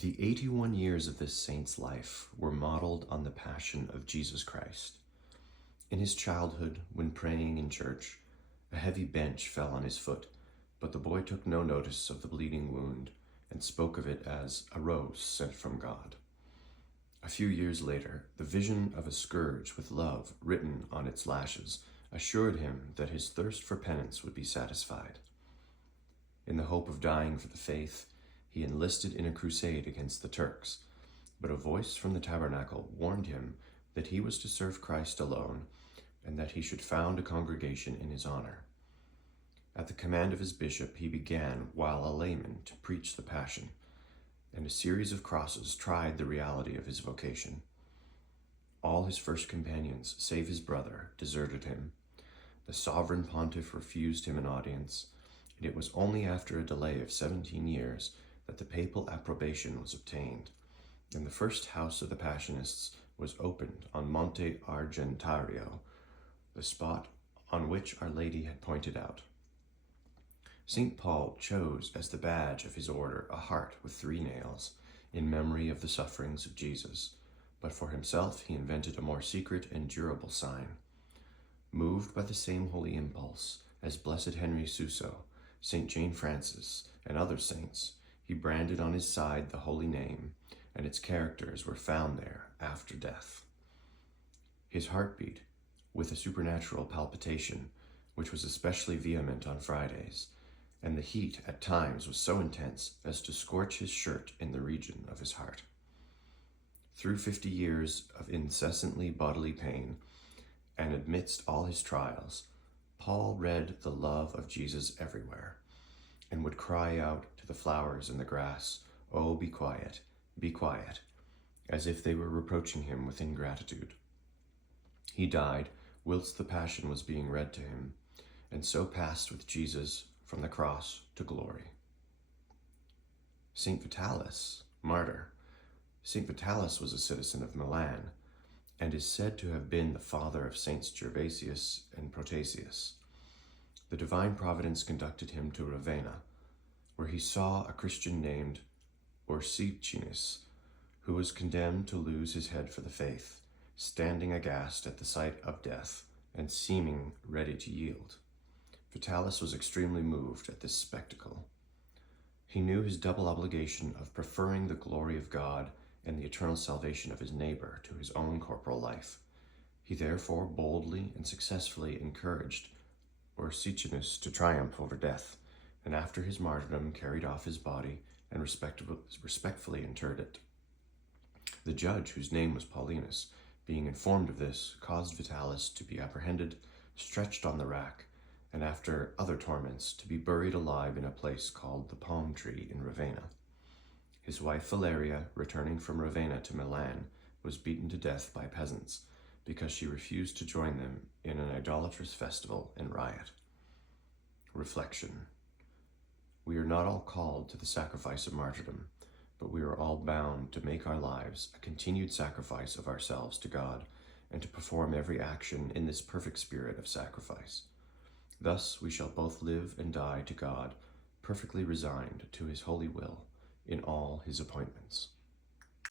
The 81 years of this saint's life were modeled on the passion of Jesus Christ. In his childhood, when praying in church, a heavy bench fell on his foot, but the boy took no notice of the bleeding wound and spoke of it as a rose sent from God. A few years later, the vision of a scourge with love written on its lashes assured him that his thirst for penance would be satisfied. In the hope of dying for the faith, he enlisted in a crusade against the Turks, but a voice from the tabernacle warned him that he was to serve Christ alone and that he should found a congregation in his honor. At the command of his bishop, he began, while a layman, to preach the Passion, and a series of crosses tried the reality of his vocation. All his first companions, save his brother, deserted him. The sovereign pontiff refused him an audience, and it was only after a delay of 17 years that the papal approbation was obtained, and the first house of the Passionists was opened on Monte Argentario, the spot on which Our Lady had pointed out. St. Paul chose as the badge of his order a heart with 3 nails, in memory of the sufferings of Jesus, but for himself he invented a more secret and durable sign. Moved by the same holy impulse as Blessed Henry Suso, St. Jane Frances, and other saints, he branded on his side the holy name, and its characters were found there after death. His heartbeat, with a supernatural palpitation, which was especially vehement on Fridays, and the heat at times was so intense as to scorch his shirt in the region of his heart. Through 50 years of incessantly bodily pain, and amidst all his trials, Paul read the love of Jesus everywhere, and would cry out to the flowers and the grass, "Oh, be quiet, as if they were reproaching him with ingratitude. He died whilst the Passion was being read to him, and so passed with Jesus from the cross to glory. St. Vitalis, martyr. St. Vitalis was a citizen of Milan, and is said to have been the father of Saints Gervasius and Protasius. The divine providence conducted him to Ravenna, where he saw a Christian named Ursicinus, who was condemned to lose his head for the faith, standing aghast at the sight of death and seeming ready to yield. Vitalis was extremely moved at this spectacle. He knew his double obligation of preferring the glory of God and the eternal salvation of his neighbor to his own corporal life. He therefore boldly and successfully encouraged Ursicinus to triumph over death, and after his martyrdom carried off his body and respectfully interred it. The judge, whose name was Paulinus, being informed of this, caused Vitalis to be apprehended, stretched on the rack, and after other torments, to be buried alive in a place called the Palm Tree in Ravenna. His wife Valeria, returning from Ravenna to Milan, was beaten to death by peasants because she refused to join them in an idolatrous festival and riot. Reflection. We are not all called to the sacrifice of martyrdom, but we are all bound to make our lives a continued sacrifice of ourselves to God, and to perform every action in this perfect spirit of sacrifice. Thus we shall both live and die to God, perfectly resigned to his holy will in all his appointments.